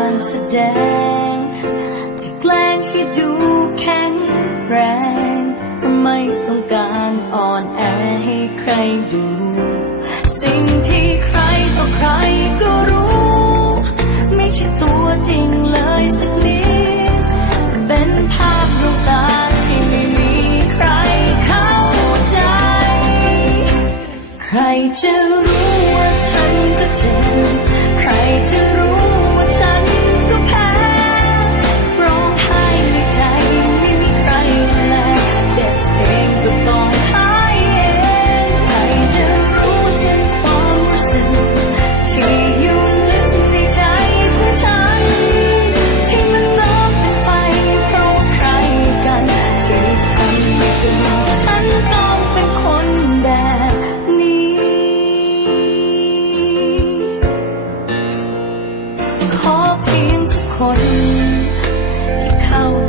การแสดงที่แกล้งให้ดูแข็งแรงไม่ต้องการอ่อนแอให้ใครดู สิ่งที่ใครต่อใครก็รู้ ไม่ใช่ตัวจริงเลยสักนิดเป็นภาพดวงตาที่ไม่มีใครเข้าใจ ใครจะรู้ว่าฉันก็เจ็บใครจะรู้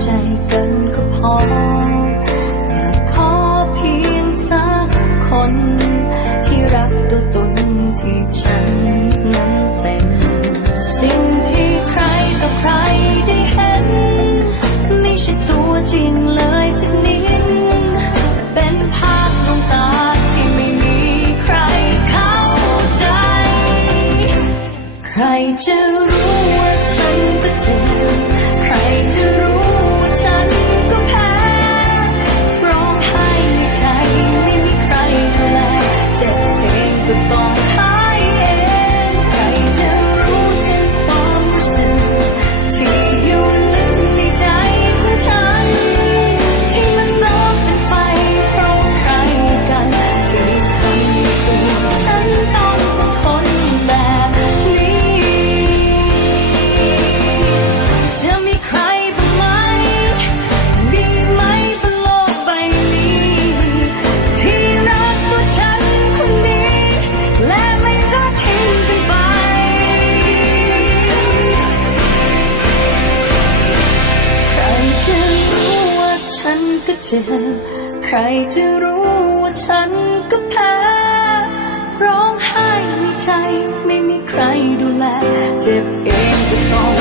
ใจกันก็พออยากขอเพียงสักคน ที่รักตัวตนที่ฉันนั้นเป็น สิ่งที่ใครต่อใครได้เห็น ไม่ใช่ตัวจริงเลยสักนิด เป็นภาพดวงตาที่ไม่มีใครเข้าใจ ใครจะรู้ว่าฉันก็เจ็บใครจะ จ็บ ใครจะรู้ว่าฉันก็แพ้ ร้องไห้ในใจไม่มีใครดูแล เจ็บเอง